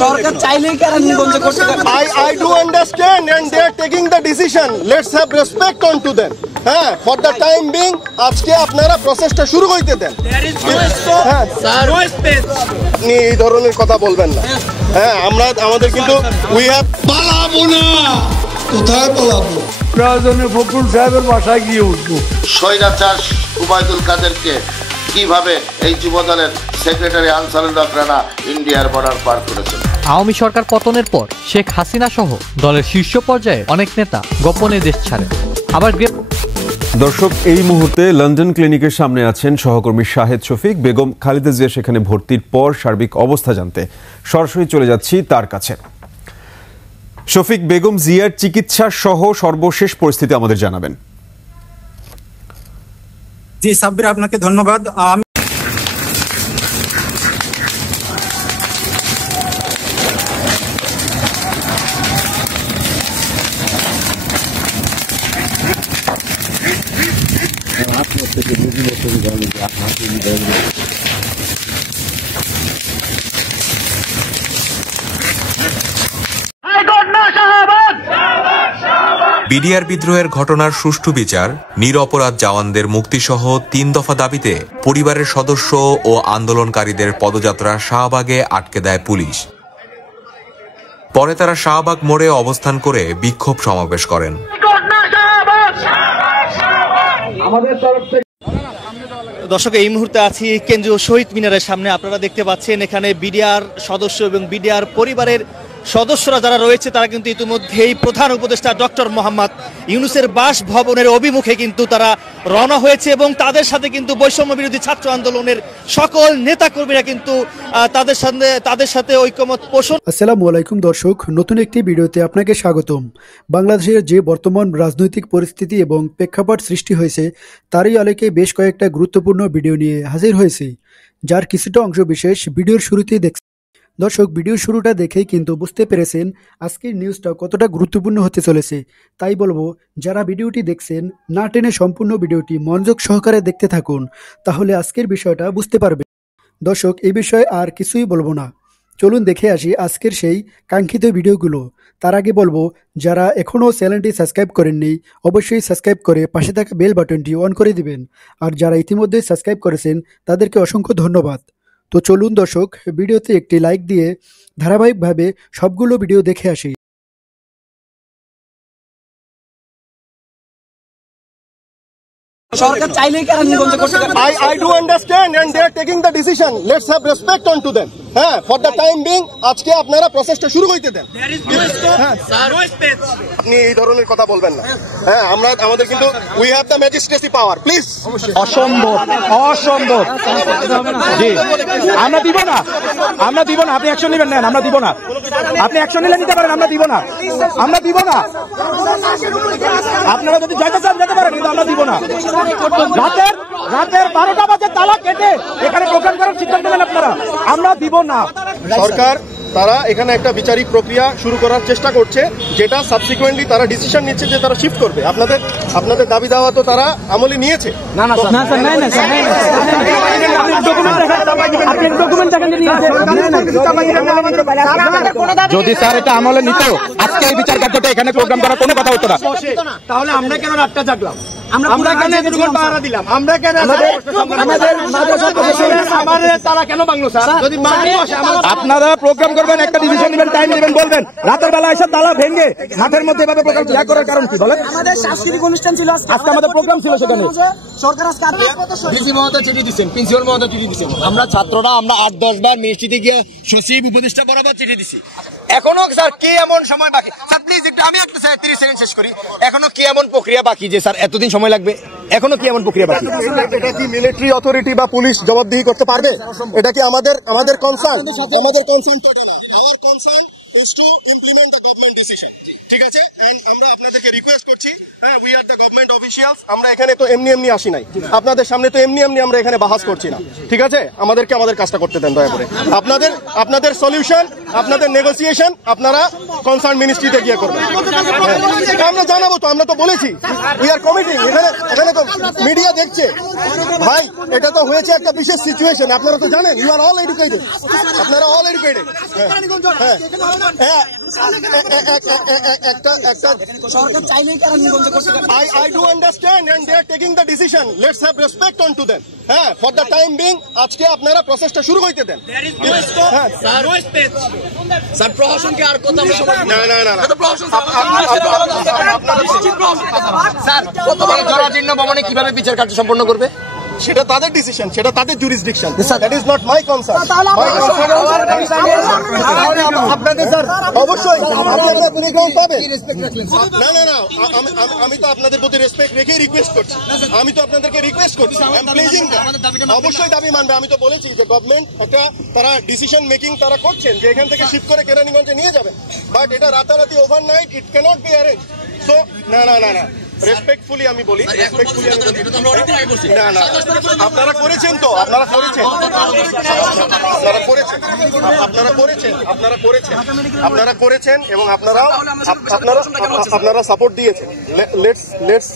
সরকার চাইলেই কেরানীগঞ্জ করতে পারে। I do understand and they are taking the decision. Let's have respect onto them. হ্যাঁ, for the time being আজকে আপনারা প্রসেসটা শুরু করতে দেন। আপনি এই ধরনের কথা বলবেন না। হ্যাঁ, আমাদের কিন্তু we have পালাবো না। কোথায় পালাবো? প্রয়োজনে ফখরুল সাহেবের বাসায় গিয়ে উঠবো। স্বৈরাচার ওবায়দুল কাদেরকে কিভাবে এই যুবদলের সেক্রেটারি আনসারুল্লাহ রানা ইন্ডিয়ার বর্ডার পার করেছেন। আওয়ামী সরকার পতনের পর শেখ হাসিনা সহ দলের শীর্ষ পর্যায়ে অনেক নেতা গোপনে দেশ ছাড়েন। আবার দর্শক, এই মুহূর্তে লন্ডন ক্লিনিকের সামনে আছেন সহকর্মী শাহেদ শফিক। বেগম খালেদা জিয়া সেখানে ভর্তির পর সার্বিক অবস্থা জানতে সরাসরি চলে যাচ্ছি তার কাছে। শফিক, বেগম জিয়ার চিকিৎসা সহ সর্বশেষ পরিস্থিতি আমাদের জানাবেন। জি সাব্বির, আপনাকে ধন্যবাদ। বিডিআর বিদ্রোহের ঘটনার সুষ্ঠু বিচার, নিরপরাধ জওয়ানদের মুক্তিসহ 3 দফা দাবিতে পরিবারের সদস্য ও আন্দোলনকারীদের পদযাত্রা শাহবাগে আটকে দেয় পুলিশ। পরে তারা শাহবাগ মোড়ে অবস্থান করে বিক্ষোভ সমাবেশ করেন। দর্শক, এই মুহূর্তে আছি কেন্দ্রীয় শহীদ মিনারের সামনে। আপনারা দেখতে পাচ্ছেন এখানে বিডিআর সদস্য এবং বিডিআর পরিবারের সদস্যরা যারা রয়েছে তারা কিন্তু ইতিমধ্যেই প্রধান উপদেষ্টা ডক্টর মোহাম্মদ ইউনূসের বাসভবনের অভিমুখে কিন্তু তারা রওনা হয়েছে এবং তাদের সাথে কিন্তু বৈষম্য বিরোধী ছাত্র আন্দোলনের সকল নেতাকর্মীরা কিন্তু তাদের সাথে ঐকমত্য পোষণ। আসসালামু আলাইকুম দর্শক, নতুন একটি ভিডিওতে আপনাকে স্বাগতম। বাংলাদেশের যে বর্তমান রাজনৈতিক পরিস্থিতি এবং প্রেক্ষাপট সৃষ্টি হয়েছে তারই আলোকে বেশ কয়েকটা গুরুত্বপূর্ণ ভিডিও নিয়ে হাজির হয়েছে, যার কিছুটা অংশ বিশেষ ভিডিওর শুরুতেই দেখছেন। দর্শক, ভিডিও শুরুটা দেখেই কিন্তু বুঝতে পেরেছেন আজকের নিউজটা কতটা গুরুত্বপূর্ণ হতে চলেছে। তাই বলবো, যারা ভিডিওটি দেখছেন না টেনে সম্পূর্ণ ভিডিওটি মনোযোগ সহকারে দেখতে থাকুন, তাহলে আজকের বিষয়টা বুঝতে পারবেন। দর্শক, এই বিষয়ে আর কিছুই বলবো না, চলুন দেখে আসি আজকের সেই কাঙ্ক্ষিত ভিডিওগুলো। তার আগে বলবো, যারা এখনও চ্যানেলটি সাবস্ক্রাইব করেননি অবশ্যই সাবস্ক্রাইব করে পাশে থাকা বেল বাটনটি অন করে দিবেন, আর যারা ইতিমধ্যে সাবস্ক্রাইব করেছেন তাদেরকে অসংখ্য ধন্যবাদ। তো চলুন দর্শক, ভিডিওতে একটি লাইক দিয়ে ধারাবাহিকভাবে সবগুলো ভিডিও দেখে আসি। সরকার চাইলেই কেরানীগঞ্জ করতে পারে। I do understand and they are taking the decision. Let's have respect onto them. হ্যাঁ, for the time being আজকে আপনারা প্রসেসটা শুরু করতে দেন। আপনি এই ধরনের কথা বলবেন না। হ্যাঁ, আমাদের কিন্তু we have the magistracy power. Please. অসম্ভব। জি, আমরা দিব না। আপনি অ্যাকশন নেবেন না, আমরা দিব না। আপনি অ্যাকশন নিলে নিতে পারেন, আমরা দিব না। আপনারা যদি যেতে চান যেতে পারেন, কিন্তু আমরা দিব না। রাতের 12টা বাজে তালা কেটে এখানে প্রোগ্রাম করার সিদ্ধান্ত নেন আপনারা, আমরা দিব না। সরকার তারা এখানে একটা বিচারিক প্রক্রিয়া শুরু করার চেষ্টা করছে, যেটা সাবসিকুয়েন্টলি তারা ডিসিশন নিচ্ছে যে তারা শিফট করবে। আপনাদের দাবি দাওয়া তো তারা আমলে নিয়েছে। যদি স্যার এটা আমলে নিত, আজকে এই বিচার কার্যটা এখানে প্রোগ্রাম করার কোনো কথা হতো না। তাহলে আমরা কেন রাতটা জাগলাম? আমরা কেন কিছুক্ষণ পাহারা দিলাম? আমরা কেন তারা কেন বাংলো? স্যার, যদি আপনারা প্রোগ্রাম করবেন, একটা ডিসিশন নেবেন, টাইম নেবেন, বলবেন রাতের বেলা এসে তালা ভেঙে মাঠের মধ্যে এভাবে প্রোগ্রাম করার কারণ কি বলেন? আমাদের সাংস্কৃতিক অনুষ্ঠান ছিল, আজকে আমাদের প্রোগ্রাম ছিল, সেখানে সরকার আজকে ডিসি মহোদয় চিঠি দিচ্ছেন, প্রিন্সিপাল মহোদয় চিঠি দিচ্ছেন। আমরা ছাত্ররা 8-10 বার মিষ্টিতে গিয়ে সচিব উপদেষ্টা বরাবর চিঠি দিছি। এখনো স্যার কি এমন সময় বাকি? স্যার প্লিজ একটু, আমি একটু 30 সেকেন্ড শেষ করি। এখনো কি এমন প্রক্রিয়া বাকি যে স্যার এতদিন সময় লাগবে? এখনো কি এমন প্রক্রিয়া বাকি? এটা কি মিলিটারি অথরিটি বা পুলিশ জবাবদিহি করতে পারবে? এটা কি আমাদের কনসার্ন? আমাদের কনসার্ন তো এটা না। Hour concern is to implement the government decision. ঠিক আছে, and আমরা আপনাদেরকে রিকোয়েস্ট করছি, হ্যাঁ, we are the government officials, আমরা এখানে তো এমনি আসি নাই, আপনাদের সামনে তো এমনি আমরা এখানে বাহাস করছি না, ঠিক আছে? আমাদেরকে আমাদের কাজটা করতে দেন দয়া করে। আপনাদের সলিউশন, আপনাদের নেগোসিয়েশন আপনারা কনসার্ন মিনিস্ট্রিতে গিয়ে করবেন। আমরা জানাবো তো, আমরা তো বলেছি we are committing। এখানে তো মিডিয়া দেখছে ভাই, এটা তো হয়েছে একটা বিশেষ সিচুয়েশন, আপনারা তো জানেন, ইউ আর অল এডুকেটেড, আপনারা all educated. I do understand and they are taking the decision. Let's have respect on to them. হ্যাঁ, for the time being আজকে আপনারা প্রসেসটা শুরু করতে দেন। স্যার প্রশাসনকে আর কথা না স্যার কতবার জরাজীর্ণ ভবনে কিভাবে বিচার কার্য সম্পন্ন করবে সেটা তাদের ডিসিশন, সেটা তাদের jurisdiction, that is not my concern. আপনাদের স্যার অবশ্যই আপনারা প্লেগ্রাউন্ড পাবেন। না আমি তো আপনাদের প্রতি রেসপেক্ট রেখে রিকোয়েস্ট করছি, আমি তো আপনাদেরকে রিকোয়েস্ট করছি, আই এম প্লিজিং, অবশ্যই দাবি মানবে। আমি তো বলেছি যে গভর্নমেন্ট একটা তারা ডিসিশন মেকিং তারা করছেন যে এখান থেকে শিফট করে কেরানীগঞ্জে নিয়ে যাবেন, বাট এটা রাতারাতি ওভারনাইট ইট ক্যানট বি অ্যারেঞ্জ। সো না রেসপেক্টফুলি আমি বলি, রেসপেক্টফুলি আমি বলি, না আপনারা করেছেন তো, আপনারা করেছেন এবং আপনারা সাপোর্ট দিয়েছেন। লেটস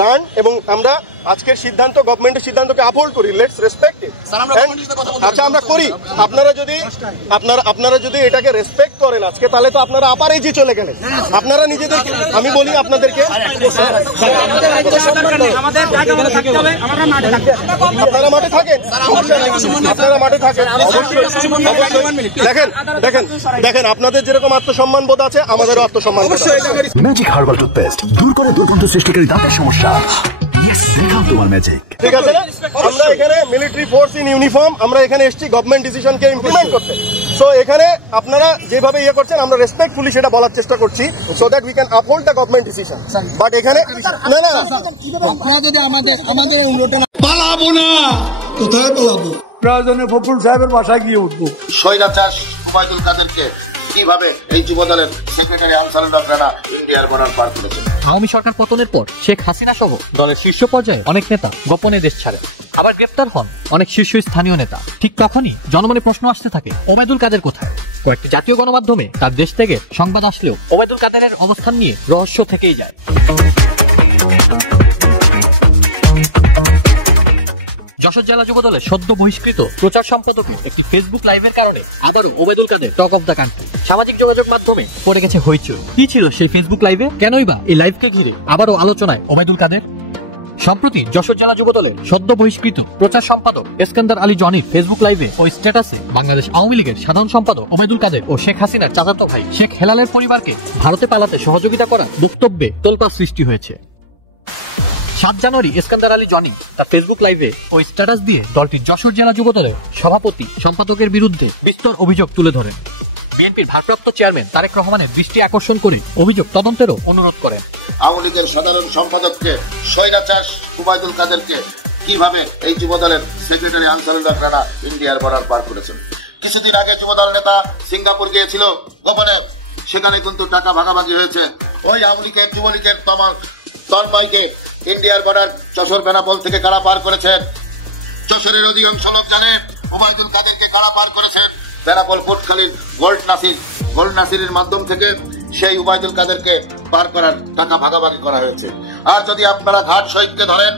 লার্ন এবং আমরা আজকের সিদ্ধান্ত, গভর্নমেন্টের সিদ্ধান্তকে আপহোল্ড করি, লেটস রেসপেক্ট ইট। আচ্ছা আমরা করি, আপনারা যদি এটাকে রেসপেক্ট করেন আজকে, তাহলে তো আপনারা আপার এজে চলে গেলেন। আপনারা নিজেদের, আমি বলি আপনাদেরকে, আপনারা মাঠে থাকেন, দেখেন আপনাদের যেরকম আত্মসম্মান বোধ আছে, আমাদেরও আত্মসম্মান বোধ আছে। ম্যাজিক হার্বাল টুথপেস্ট দূর করে দুর্গন্ধ সৃষ্টিকারী দাঁতের সমস্যা। তোমার ম্যাজিক, ঠিক আছে না? আমরা এখানে মিলিটারি ফোর্স ইন ইউনিফর্ম, আমরা এখানে এসেছি গভর্নমেন্ট ডিসিশনকে ইমপ্লিমেন্ট করতে। সো এখানে আপনারা যেভাবে ইয়ে করছেন, আমরা রেসপেক্টফুলি সেটা বলার চেষ্টা করছি, so that we can uphold the government decision. But এখানে না আপনারা যদি আমাদের পালাবো না, কোথায় পালাবো? প্রয়োজনে ফখরুল সাহেবের বাসায় গিয়ে উঠবো। স্বৈরাচার ওবায়দুল কাদেরকে কিভাবে এই যুবদলের সেক্রেটারি আনসারুল্লাহ রানা ইন্ডিয়ার বর্ডার পার করেছেন। আওয়ামী সরকার পতনের পর শেখ হাসিনা সহ দলের শীর্ষ পর্যায়ে অনেক নেতা গোপনে দেশ ছাড়েন, আবার গ্রেপ্তার হন অনেক শীর্ষস্থানীয় নেতা। ঠিক তখনই জনমনে প্রশ্ন আসতে থাকে, ওবায়দুল কাদের কোথায়? কয়েকটি জাতীয় গণমাধ্যমে তার দেশ থেকে সংবাদ আসলেও ওবায়দুল কাদেরের অবস্থান নিয়ে রহস্য থেকেই যায়। যশোর জেলা যুবদলের সদ্য বহিষ্কৃত প্রচার সম্পাদকের একটি ফেসবুক লাইভের কারণে আবারও Obaidul Quader talk of the country. সামাজিক যোগাযোগ মাধ্যমে পড়ে গেছে হইচই। কি ছিল সেই ফেসবুক লাইভে? কেনই বা এই লাইভকে ঘিরে আবারও আলোচনায় ওবায়দুল কাদের? সম্প্রতি যশোর জেলা যুবদলের সদ্য বহিষ্কৃত প্রচার সম্পাদক এসকান্দার আলী জনির ফেসবুক লাইভে ও স্ট্যাটাসে বাংলাদেশ আওয়ামী লীগের সাধারণ সম্পাদক ওবায়দুল কাদের ও শেখ হাসিনার চাচাতো ভাই শেখ হেলালের পরিবারকে ভারতে পালাতে সহযোগিতা করার বক্তব্যে তোলপাড় সৃষ্টি হয়েছে। 7 জানুয়ারি এসকান্দার আলী জনি তার ফেসবুক লাইভে ও স্ট্যাটাস দিয়ে দলটির যশোর জেলা যুবদলের সভাপতি সম্পাদকের বিরুদ্ধে বিস্তর অভিযোগ তুলে ধরেন। বিএনপির ভারপ্রাপ্ত চেয়ারম্যান তারেক রহমানের দৃষ্টি আকর্ষণ করে অভিযোগ তদন্তেরও অনুরোধ করেন। আওয়ামী লীগের সাধারণ সম্পাদককে স্বৈরাচার ওবায়দুল কাদেরকে কিভাবে এই যুবদলের সেক্রেটারি আনসারুল্লাহ রানা ইন্ডিয়ার বর্ডার পার করেছেন। কিছুদিন আগে যুবদল নেতা সিঙ্গাপুর গিয়েছিল গোপনে, সেখানে কিন্তু টাকা ভাগাভাগি হয়েছে। ওই আওয়ামী লীগের যুবলীগের তন্ময়কে ইন্ডিয়ার বর্ডার যশোর বেনাপোল থেকে কারা পার করেছেন? যশোরের অধিকাংশ লোক জানে ওবায়দুল কাদেরকে কারা পার করেছেন। বেনাপোল কোটখালীর গোল্ড নাসিরের মাধ্যম থেকে সেই ওবায়দুল কাদেরকে পার করার টাকা ভাগাভাগি করা হয়েছে। আর যদি আপনারা ঘাট শহীদকে ধরেন,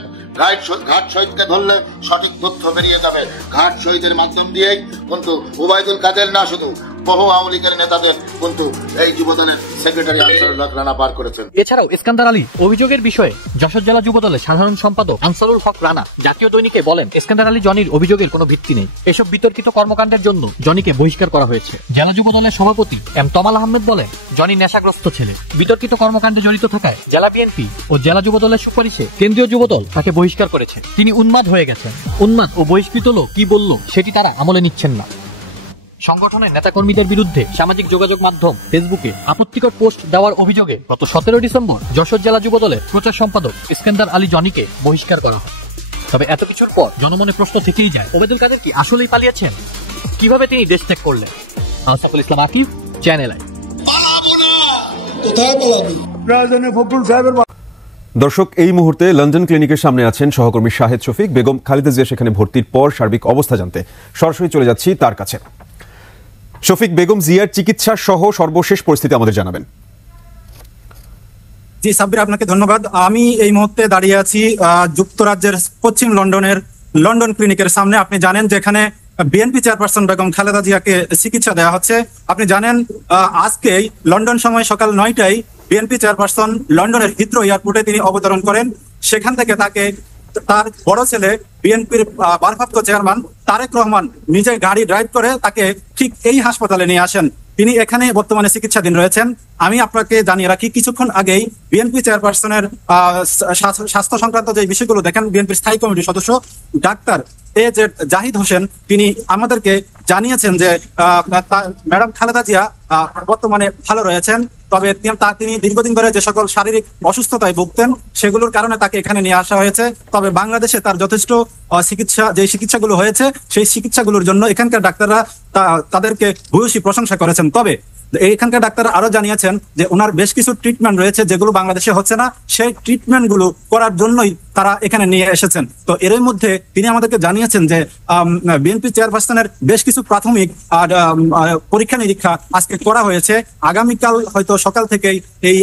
ঘাট শহীদকে ধরলে সঠিক তথ্য বেরিয়ে যাবে। ঘাট শহীদের মাধ্যম দিয়েই কিন্তু ওবায়দুল কাদের না, শুধু বহু আওয়ামী লীগের নেতাদের কিন্তু এই যুবদলের সেক্রেটারি আনসারুল্লাহ রানা পার করেছেন। এছাড়াও ইস্কান্দার আলী অভিযোগের বিষয়ে যশোর জেলা যুবদলের সাধারণ সম্পাদক আনসারুল হক রানা জাতীয় দৈনিকে বলেন, ইস্কান্দার আলী জনির অভিযোগের কোনো ভিত্তি নেই। এসব বিতর্কিত কর্মকাণ্ডের জন্য জনিকে বহিষ্কার করা হয়েছে। জেলা যুবদলের সভাপতি এম তমাল আহমেদ বলেন, জনি নেশাগ্রস্ত ছেলে, বিতর্কিত কর্মকাণ্ডে জড়িত থাকায় জেলা বিএনপি ও জেলা যুবদলের সুপারিশে কেন্দ্রীয় যুবদল তাকে বহিষ্কার করেছে। তিনি উন্মাদ হয়ে গেছেন। উন্মাদ ও বহিষ্কৃত লোক কি বলল সেটি তারা আমলে নিচ্ছেন না। সংগঠনের নেতাকর্মীদের বিরুদ্ধে সামাজিক যোগাযোগ মাধ্যম ফেসবুকে আপত্তিকর পোস্ট দেওয়ার অভিযোগে গত 17 ডিসেম্বর যশোর জেলা যুবদলের প্রচার সম্পাদক ইস্কান্দার আলী জনিকে বহিষ্কার করা হয়। তবে এত কিছুর পর জনমনে প্রশ্ন থেকেই যায়, ওবায়দুল কাদের কি আসলেই পালিয়েছেন? কিভাবে তিনি দেশ ত্যাগ করলেন? আসাফুল ইসলাম আকিব, চ্যানেল আই। কোথায় পালাবো? প্রয়োজনে ফখরুল সাহেবের দর্শক, এই মুহূর্তে লন্ডন ক্লিনিকের সামনে আছেন সহকর্মী শাহেদ শফিক। বেগম খালেদা জিয়া সেখানে ভর্তির পর সার্বিক অবস্থা জানতে সরাসরি চলে যাচ্ছি তার কাছে। শফিক, বেগম জিয়ার চিকিৎসা সহ সর্বশেষ পরিস্থিতি আমাদের জানাবেন। জি সাব্বির, আপনাকে ধন্যবাদ। আমি এই মুহূর্তে দাঁড়িয়ে আছি যুক্তরাজ্যের পশ্চিম লন্ডনের লন্ডন ক্লিনিকের সামনে। আপনি জানেন যে এখানে বিএনপি চেয়ারপারসন বেগম খালেদা জিয়াকে চিকিৎসা দেওয়া হচ্ছে। আপনি জানেন আজকেই লন্ডন সময় সকাল 9টায় বিএনপি চেয়ারপারসন লন্ডনের হিথ্রো এয়ারপোর্টে তিনি অবতরণ করেন। সেখান থেকে তাকে তার বড় ছেলে বিএনপির ভারপ্রাপ্ত চেয়ারম্যান তারেক রহমান নিজে গাড়ি ড্রাইভ করে তাকে ঠিক এই হাসপাতালে নিয়ে আসেন। তিনি এখানে বর্তমানে চিকিৎসাধীন রয়েছেন। আমি আপনাকে জানিয়ে রাখি, কিছুক্ষণ আগেই বিএনপি চেয়ারপারসনের স্বাস্থ্য সংক্রান্ত যে বিষয়গুলো দেখেন বিএনপির স্থায়ী কমিটির সদস্য ডাক্তার জাহিদ হোসেন তিনি আমাদেরকে জানিয়েছেন যে ম্যাডাম খালেদা জিয়া বর্তমানে ভালো রয়েছেন। তবে তিনি দীর্ঘদিন ধরে যে সকল শারীরিক অসুস্থতায় ভুগতেন সেগুলোর কারণে তাকে এখানে নিয়ে আসা হয়েছে। তবে বাংলাদেশে তার যথেষ্ট চিকিৎসাগুলো হয়েছে সেই চিকিৎসাগুলোর জন্য এখানকার ডাক্তাররা তাদেরকে ভূয়সী প্রশংসা করেছেন। তবে এখানকার ডাক্তাররা আরো জানিয়েছেন যে ওনার বেশ কিছু ট্রিটমেন্ট রয়েছে যেগুলো বাংলাদেশে হচ্ছে না, সেই ট্রিটমেন্ট গুলো করার জন্যই তারা এখানে নিয়ে এসেছেন। তো এর মধ্যে তিনি আমাদেরকে জানিয়েছেন যে বিএনপি চেয়ারপারসনের বেশ কিছু প্রাথমিক পরীক্ষা নিরীক্ষা আজকে করা হয়েছে। আগামীকাল হয়তো সকাল থেকেই এই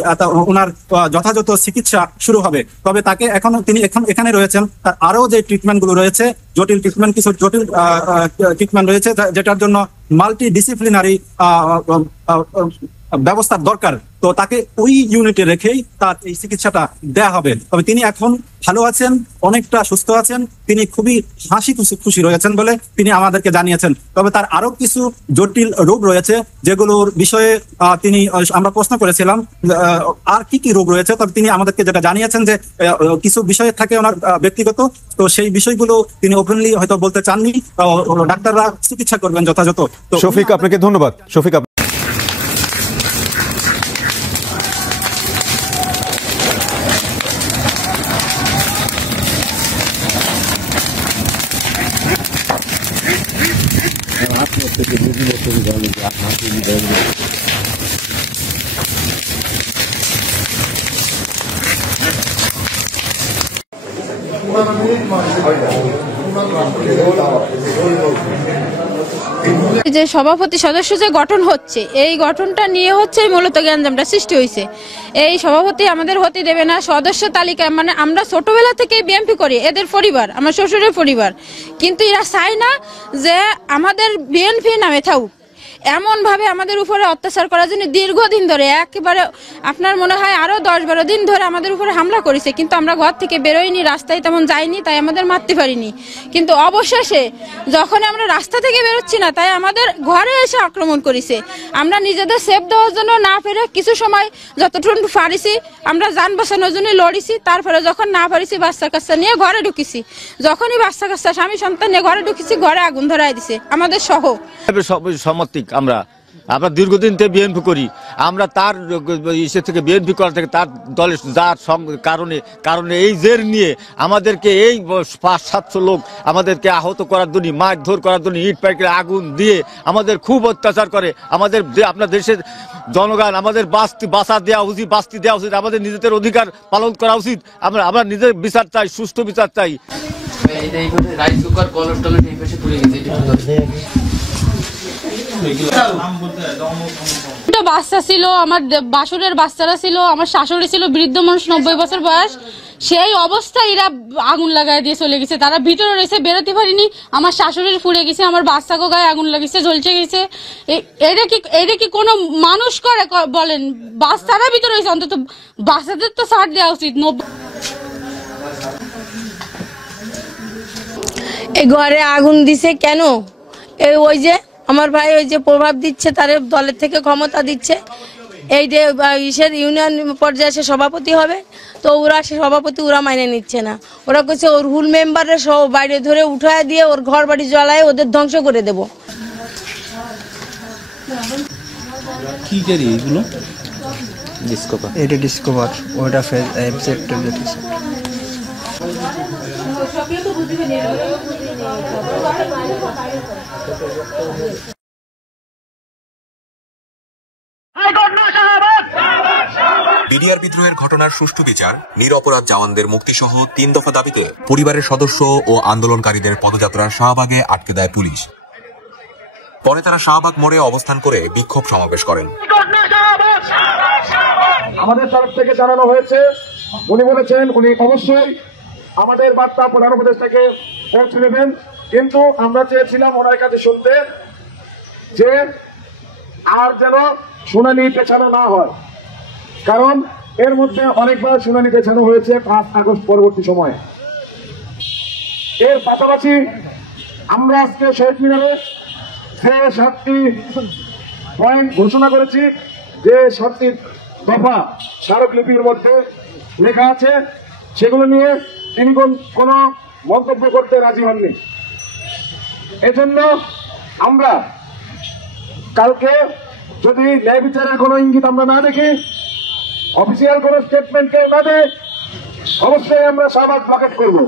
ওনার যথাযথ চিকিৎসা শুরু হবে। তবে তাকে তিনি এখানে রয়েছেন, তার আরো যে ট্রিটমেন্ট গুলো রয়েছে জটিল ট্রিটমেন্ট রয়েছে যেটার জন্য মাল্টি ডিসিপ্লিনারি ব্যবস্থার দরকার। তো তাকে ওই ইউনিটে রেখেই তার এই চিকিৎসাটা দেয়া হবে। তবে তিনি এখন ভালো আছেন, অনেকটা সুস্থ আছেন, তিনি খুবই হাসি খুশি রয়েছেন বলে তিনি আমাদেরকে জানিয়েছেন। তবে তার আরো কিছু জটিল রোগ রয়েছে যেগুলোর বিষয়ে আমরা প্রশ্ন করেছিলাম আর কি কি রোগ রয়েছে। তবে তিনি আমাদেরকে যেটা জানিয়েছেন যে কিছু বিষয় থাকে ওনার ব্যক্তিগত, তো সেই বিষয়গুলো তিনি ওপেনলি হয়তো বলতে চাননি। ডাক্তাররা চিকিৎসা করবেন যথাযথ। শফিক, আপনাকে ধন্যবাদ। শফিক, যে সভাপতি সদস্য যে গঠন হচ্ছে এই গঠনটা নিয়ে হচ্ছে মূলত গ্যাঞ্জামটা সৃষ্টি হয়েছে। এই সভাপতি আমাদের হতে দেবে না। সদস্য তালিকা মানে আমরা ছোটবেলা থেকে বিএনপি করি, এদের পরিবার আমার শ্বশুরের পরিবার, কিন্তু এরা চায় না যে আমাদের বিএনপি নামে থাকুক। এমন ভাবে আমাদের উপরে অত্যাচার করার জন্য দীর্ঘদিন ধরে একেবারে আপনার মনে হয় আরো 10-12 দিন ধরে আমাদের উপরে হামলা করেছে, কিন্তু আমরা ঘর থেকে বেরোইনি, রাস্তায় তেমন যাইনি, তাই আমাদের মারতে পারিনি। কিন্তু অবশেষে যখন আমরা রাস্তা থেকে বেরোচ্ছি না তাই আমাদের ঘরে এসে আক্রমণ করেছে। আমরা নিজেদের সেফ দেওয়ার জন্য না পেরে কিছু সময় যতটুকু পারিছি আমরা যান বাঁচানোর জন্য লড়িছি। তারপরে যখন না পারিছি বাচ্চা কাচ্চা নিয়ে ঘরে ঢুকেছি। যখনই বাচ্চা কাচ্চা স্বামী সন্তান নিয়ে ঘরে ঢুকেছি ঘরে আগুন ধরাই দিছে আমাদের সহ। সমর্থিক আমরা দীর্ঘদিন থেকে বিএনপি করি। আমরা তার ইসে থেকে বিএনপি করা থেকে তার দলের যার কারণে এই জের নিয়ে আমাদেরকে এই 500-700 লোক আমাদেরকে আহত করার জন্য, মারধর করার জন্য, ইট পাইকারি আগুন দিয়ে আমাদের খুব অত্যাচার করে। আমাদের আপনার দেশের জনগণ আমাদের বাঁচা দেওয়া উচিত, বাঁচতে দেওয়া উচিত, আমাদের নিজেদের অধিকার পালন করা উচিত। আমরা নিজের বিচার চাই, সুষ্ঠু বিচার চাই। বাচ্চা ছিল, আমার বাসুরের বাচ্চারা ছিল, আমার শাশুড়ি ছিল বৃদ্ধ মানুষ 90 বছর বয়স। সেই অবস্থায় এরা আগুন লাগাই দিয়ে চলে গেছে। তারা ভিতরে রয়েছে, বেরোতে পারিনি। আমার শাশুড়ির পুড়ে গেছে, আমার বাচ্চাকে গায়ে আগুন লাগিয়েছে, জ্বলছে গেছে। এটা কি কোনো মানুষ করে বলেন? বাচ্চারা ভিতরে রয়েছে, অন্তত বাচ্চাদের তো ছাড় দেওয়া উচিত। এই ঘরে আগুন দিছে কেন? ওই যে আমার ভাই ওই যে প্রভাব দিচ্ছে, তার দলের থেকে ক্ষমতা দিচ্ছে। এই যে ইসের ইউনিয়ন পর্যায়ে সে সভাপতি হবে, তো ওরা সে সভাপতি ওরা মাইনে নিচ্ছে না। ওরা কইছে ওর হুল মেম্বারের সব বাইরে ধরে উঠায় দিয়ে ওর ঘর বাড়ি জ্বালায় ওদের ধ্বংস করে দেব। কি করি এগুলো? ডিসকভার, এটা ডিসকভার, ওটা ফেজেক্টর যেতেছে। I got no shahabat! BDR বিদ্রোহের ঘটনার সুষ্ঠু বিচার, নিরপরাধ জওয়ানদের মুক্তিসহ 3 দফা দাবিতে পরিবারের সদস্য ও আন্দোলনকারীদের পদযাত্রা শাহবাগে আটকে দেয় পুলিশ। পরে তারা শাহবাগ মোড়ে অবস্থান করে বিক্ষোভ সমাবেশ করেন। আমাদের তরফ থেকে জানানো হয়েছে, উনি বলেছেন উনি অবশ্যই আমাদের বার্তা প্রধান উপদেষ্টাকে পৌঁছে দেবেন, কিন্তু আমরা চেয়েছিলাম ওনার কাছে শুনতে যে আর যেন শুনানি পেছানো না হয়, কারণ এর মধ্যে অনেকবার শুনানি পেছানো হয়েছে 5 আগস্ট পরবর্তী সময়ে। এর পাশাপাশি আমরা আজকে শহীদ মিনারে যে 7টি পয়েন্ট ঘোষণা করেছি, যে 7টি দফা স্মারকলিপির মধ্যে লেখা আছে, সেগুলো নিয়ে তিনি কোনো মন্তব্য করতে রাজি হননি। এজন্য আমরা কালকে যদি ন্যায় বিচারের কোনো ইঙ্গিত আমরা না দেখি, অফিসিয়াল কোনো স্টেটমেন্ট কেউ না দেয়, অবশ্যই আমরা শাহবাগ ব্লকেট করবো।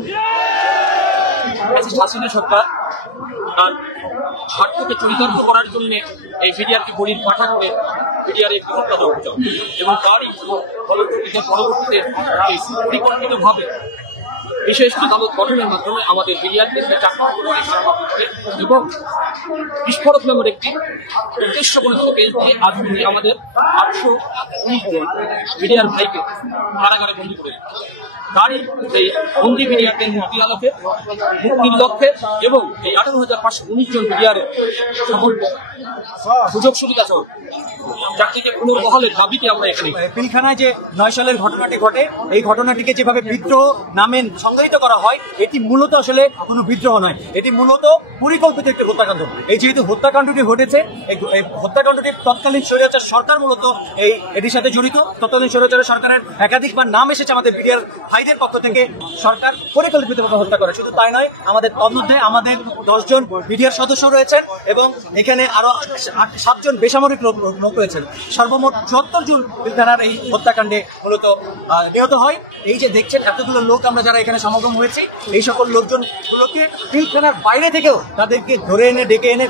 হাসিনা সরকার তার স্বার্থকে চরিতার্থ করার জন্য এই বিডিআরকে বলির পাঠা করে বিডিআর একটি হত্যা অভিযোগ এবং তারই ফলশ্রুতিতে পরবর্তীতে পরিকল্পিতভাবে বিশেষ আদালত গঠনের মাধ্যমে আমাদের বিডিআরকে এবং বিস্ফোরক নামের একটি উদ্দেশ্য পরিচিত কেস দিয়ে আজ আমাদের 819 জন বিডিআর ভাইকে কারাগারে বন্দী করে তারই এই বন্দী বিডিআরদের মুক্তির আলোকে মুক্তির লক্ষ্যে এবং এই 18,519 জন বিডিআরের সকল সুযোগ সুবিধা সহ চাকরিকে পুনর্বহালের দাবিতে আমরা এখানে পিলখানায় যে 9 সালের ঘটনাটি ঘটে, এই ঘটনাটিকে যেভাবে বিদ্রোহ নামে সংজ্ঞায়িত করা হয়, এটি মূলত আসলে কোনো বিদ্রোহ নয়, এটি মূলত পরিকল্পিত একটি হত্যাকাণ্ড। এই যেহেতু হত্যাকাণ্ডটি ঘটেছে, এই হত্যাকাণ্ডটি তৎকালীন স্বৈরাচার সরকার মূলত এটির সাথে জড়িত। তৎকালীন স্বৈরাচার সরকারের একাধিকবার নাম এসেছে আমাদের বিডিআর ভাইদের পক্ষ থেকে। সরকার পরিকল্পিতভাবে হত্যা করে। শুধু তাই নয়, আমাদের তন্মধ্যে আমাদের 10 জন বিডিআর সদস্য রয়েছেন এবং এখানে আরো 7 জন বেসামরিক লোক রয়েছেন। সর্বমোট 74 জন পিলখানার এই হত্যাকাণ্ডে মূলত নিহত হয়। এই যে দেখছেন এতগুলো লোক আমরা যারা এখানে সমাগম হয়েছি, এই সকল লোকজনগুলোকে পিলখানার বাইরে থেকেও তাদেরকে ধরে এনে ডেকে এনে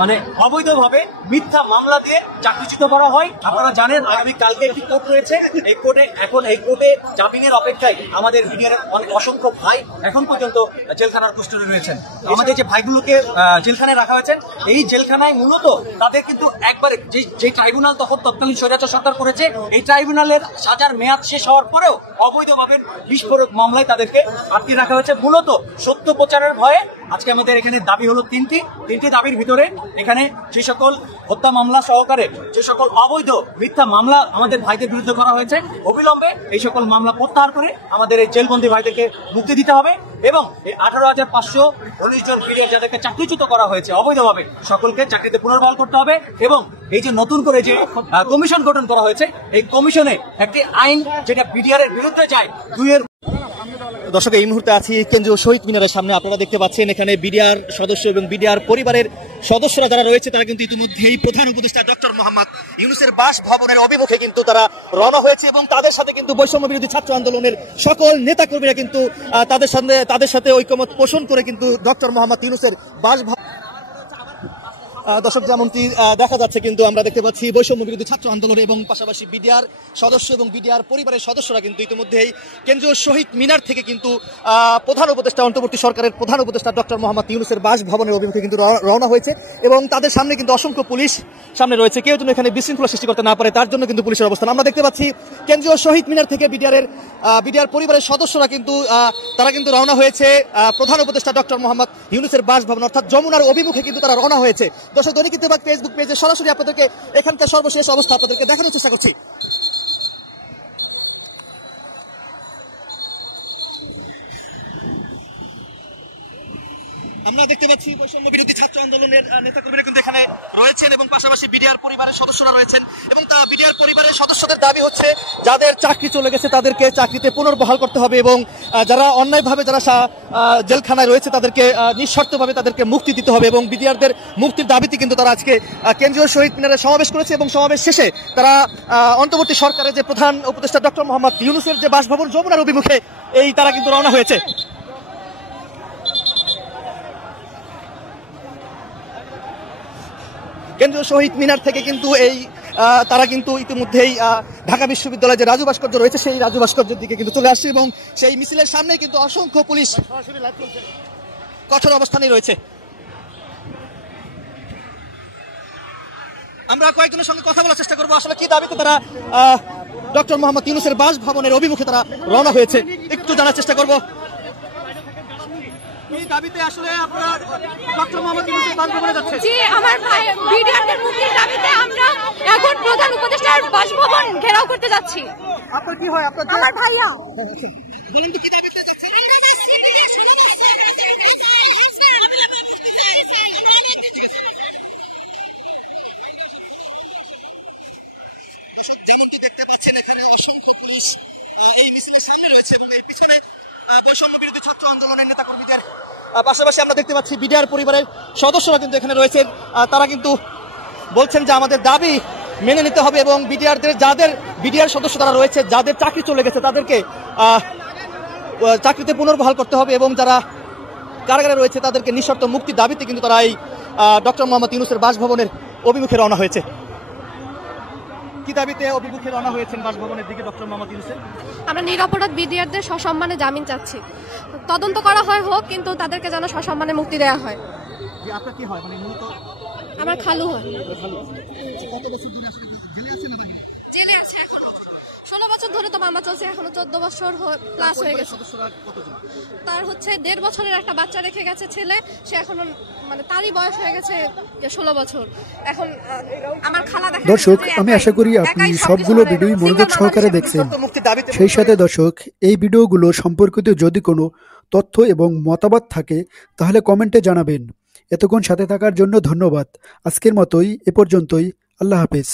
মানে অবৈধভাবে মিথ্যা মামলা দিয়ে চাকরিচ্যুত করা হয়। আপনারা জানেন আগামী কালকে একটি কোর্ট রয়েছে, এই কোর্টে জামিনের অপেক্ষায় আমাদের বিডিআর অসংখ্য ভাই এখন পর্যন্ত জেলখানার কুষ্টরে রয়েছেন। আমাদের যে ভাইগুলোকে জেলখানায় রাখা হয়েছে, এই জেলখানায় মূলত তাদের কিন্তু একবারে যে ট্রাইব্যুনাল তখন তৎকালীন স্বৈরাচার সরকার করেছে, এই ট্রাইব্যুনালের সাজার মেয়াদ শেষ হওয়ার পরেও অবৈধভাবে বিস্ফোরক মামলায় তাদেরকে আটকে রাখা হয়েছে মূলত সত্য প্রচারের ভয়ে। আজকে আমাদের এখানে দাবি হলো তিনটি দাবির ভিতরে এখানে যে সকল হত্যা মামলা সহকারে যে সকল অবৈধ মিথ্যা মামলা আমাদের ভাইদের বিরুদ্ধে করা হয়েছে, অবিলম্বে এই সকল মামলা প্রত্যাহার করে আমাদের এই জেলবন্দী ভাইদেরকে মুক্তি দিতে হবে এবং এই 18,519 জন বিডিআর যাদেরকে চাকরিচ্যুত করা হয়েছে অবৈধভাবে, সকলকে চাকরিতে পুনর্বহাল করতে হবে এবং এই যে নতুন করে যে কমিশন গঠন করা হয়েছে, এই কমিশনে একটি আইন যেটা বিডিআর এর বিরুদ্ধে যায়। দর্শক, এই মুহূর্তে আছি কেন্দ্রীয় শহীদ মিনারের সামনে। আপনারা দেখতে পাচ্ছেন এখানে বিডিআর সদস্য এবং বিডিআর পরিবারের সদস্যরা যারা রয়েছে তারা কিন্তু ইতিমধ্যেই প্রধান উপদেষ্টা ডক্টর মোহাম্মদ ইউনূসের বাসভবনের অভিমুখে কিন্তু তারা রওনা হয়েছে এবং তাদের সাথে কিন্তু বৈষম্য বিরোধী ছাত্র আন্দোলনের সকল নেতাকর্মীরা কিন্তু তাদের সাথে ঐকমত পোষণ করে কিন্তু ডক্টর মোহাম্মদ ইউনূসের বাসভবন। দর্শক, যেমনটি দেখা যাচ্ছে কিন্তু আমরা দেখতে পাচ্ছি বৈষম্য বিরোধী ছাত্র আন্দোলন এবং পাশাপাশি বিডিআর সদস্য এবং বিডিআর পরিবারের সদস্যরা কিন্তু ইতিমধ্যেই কেন্দ্রীয় শহীদ মিনার থেকে কিন্তু প্রধান উপদেষ্টা অন্তর্বর্তী সরকারের প্রধান উপদেষ্টা ডক্টর মোহাম্মদ ইউনূসের বাসভবনের অভিমুখে কিন্তু রওনা হয়েছে এবং তাদের সামনে কিন্তু অসংখ্য পুলিশ সামনে রয়েছে। কেউ যেন এখানে বিশৃঙ্খলা সৃষ্টি করতে না পারে তার জন্য কিন্তু পুলিশের অবস্থান আমরা দেখতে পাচ্ছি। কেন্দ্রীয় শহীদ মিনার থেকে বিডিআর পরিবারের সদস্যরা কিন্তু তারা কিন্তু রওনা হয়েছে প্রধান উপদেষ্টা ডক্টর মোহাম্মদ ইউনূসের বাসভবন অর্থাৎ যমুনার অভিমুখে কিন্তু তারা রওনা হয়েছে। দর্শক, দৈনিক ইত্তেফাক ফেসবুক পেজে সরাসরি আপনাদেরকে এখানকার সর্বশেষ অবস্থা আপনাদেরকে দেখানোর চেষ্টা করছি। আমরা দেখতে পাচ্ছি বৈষম্য বিরোধী ছাত্র আন্দোলনের নেতাকর্মীরা কিন্তু এখানে রয়েছেন এবং পাশাপাশি বিডিআর পরিবারের সদস্যরা রয়েছেন এবং তা বিডিআর পরিবারের সদস্যদের দাবি হচ্ছে যাদের চাকরি চলে গেছে তাদেরকে চাকরিতে পুনর্বহাল করতে হবে এবং যারা অন্যায়ভাবে যারা জেলখানায় রয়েছে তাদেরকে নিঃশর্তভাবে তাদেরকে মুক্তি দিতে হবে এবং বিডিআরদের মুক্তির দাবিতে কিন্তু তারা আজকে কেন্দ্রীয় শহীদ মিনারে সমাবেশ করেছে এবং সমাবেশ শেষে তারা অন্তর্বর্তী সরকারের যে প্রধান উপদেষ্টা ডক্টর মোহাম্মদ ইউনূসের যে বাসভবন যমুনার অভিমুখে তারা কিন্তু রওনা হয়েছে। কেন্দ্রীয় শহীদ মিনার থেকে কিন্তু এই তারা কিন্তু ইতিমধ্যেই ঢাকা বিশ্ববিদ্যালয়ে যে রাজু ভাস্কর্য রয়েছে সেই রাজু ভাস্কর্যের দিকে কিন্তু চলে আসছে এবং সেই মিছিলের সামনেই কিন্তু অসংখ্য পুলিশ কঠোর অবস্থানে রয়েছে। আমরা কয়েকজনের সঙ্গে কথা বলার চেষ্টা করবো আসলে কি দাবিতে তারা ডক্টর মোহাম্মদ ইউনূসের বাসভবনের অভিমুখে তারা রওনা হয়েছে, একটু জানার চেষ্টা করবো এই দাবিতে আসলে আপনারা ডক্টর মোহাম্মদ ইউনূসের বাসভবনে যাচ্ছেন। জি, আমার ভাই বিডিআরদের মুক্তির দাবিতে আমরা এখন প্রধান উপদেষ্টার বাসভবন ঘেরাও করতে যাচ্ছি। আপনার কি হয়? আপনার আমার ভাইয়া দেখতে পাচ্ছেন এখানে অসংখ্য পুলিশ এই মিছিলের সামনে রয়েছে এবং এই পিছনে বৈষম্য বিরোধী ছাত্র আন্দোলনের নেতা কর্মীদের পাশাপাশি আমরা দেখতে পাচ্ছি বিডিআর পরিবারের সদস্যরা কিন্তু এখানে রয়েছেন। তারা কিন্তু বলছেন যে আমাদের দাবি মেনে নিতে হবে এবং যাদের বিডিআর সদস্য তারা রয়েছে, যাদের চাকরি চলে গেছে তাদেরকে চাকরিতে পুনর্বহাল করতে হবে এবং যারা কারাগারে রয়েছে তাদেরকে নিঃশর্ত মুক্তি দাবিতে কিন্তু তারা এই ডক্টর মোহাম্মদ ইউনূসের বাসভবনের অভিমুখে রওনা হয়েছে। কি দাবিতে অভিমুখে রওনা হয়েছেন বাসভবনের দিকে ডক্টর মোহাম্মদ ইউনূসের? আমরা নিরপরাধ বিডিআরদের সসম্মানে জামিন চাচ্ছি, তদন্ত করা হয় হোক কিন্তু তাদেরকে যেন সসম্মানে মুক্তি দেওয়া হয়। আপনার কি হয়? মানে মূলত আমার খালু হয়। 16 বছর ধরে তো মামলা চলছে, এখনো 14 বছর প্লাস হয়ে গেছে। তার হচ্ছে 1.5 বছরের একটা বাচ্চা রেখে গেছে ছেলে, সে এখনো মানে তারই বয়স হয়ে গেছে 16 বছর। এখন আমার খালা দেখা দর্শক, আমি আশা করি আপনি সবগুলো ভিডিও মনোযোগ সহকারে দেখছেন। সেই সাথে দর্শক, এই ভিডিওগুলো সম্পর্কিত যদি কোনো তথ্য এবং মতামত থাকে তাহলে কমেন্টে জানাবেন। এতক্ষণ সাথে থাকার জন্য ধন্যবাদ। আজকের মতোই এ পর্যন্তই। আল্লাহ হাফেজ।